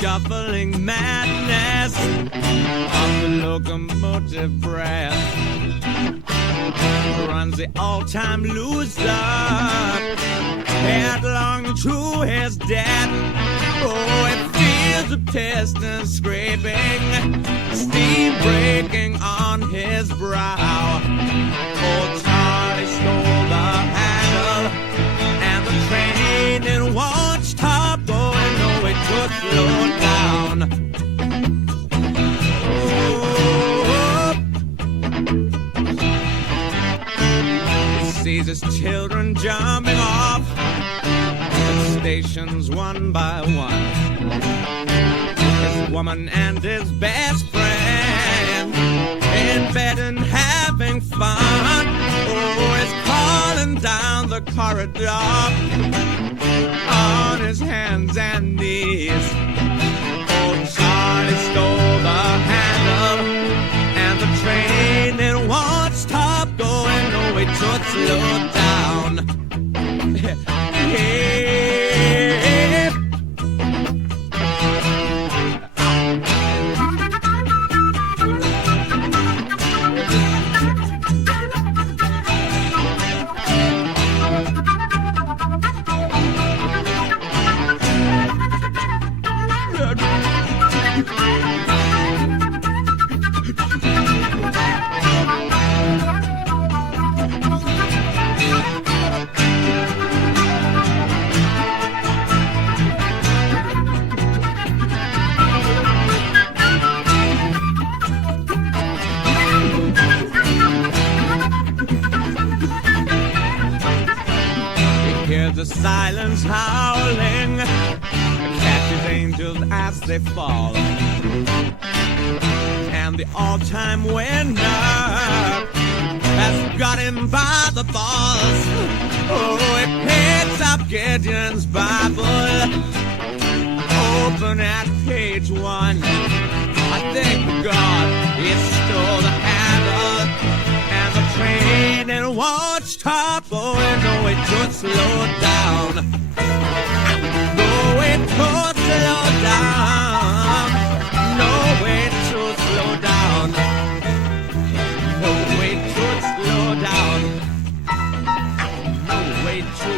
shuffling madness of the locomotive breath runs the all-time loser headlong to his death. Oh, it feels the piston scraping, steam breaking on his brow. Old Charlie stole the handle, and the train it won't stop going. No, it could slow down. Oh, he sees his children jumping off the stations one by one. His woman and his best friend in bed and having fun. Oh, he's crawling down the corridor on his hands and knees. Oh, Charlie stole the handle, and the train it won't stop going. No, it should slow down. Yeah. The silence howling catches angels as they fall, and the all-time winner has got him by the balls. Oh, he picks up Gideon's Bible, open at page 1. I thank God he stole the handle, and the train it won't stop going. No, it could slow down. No, it could slow down. No, it should slow down. No, it should slow down. No, it should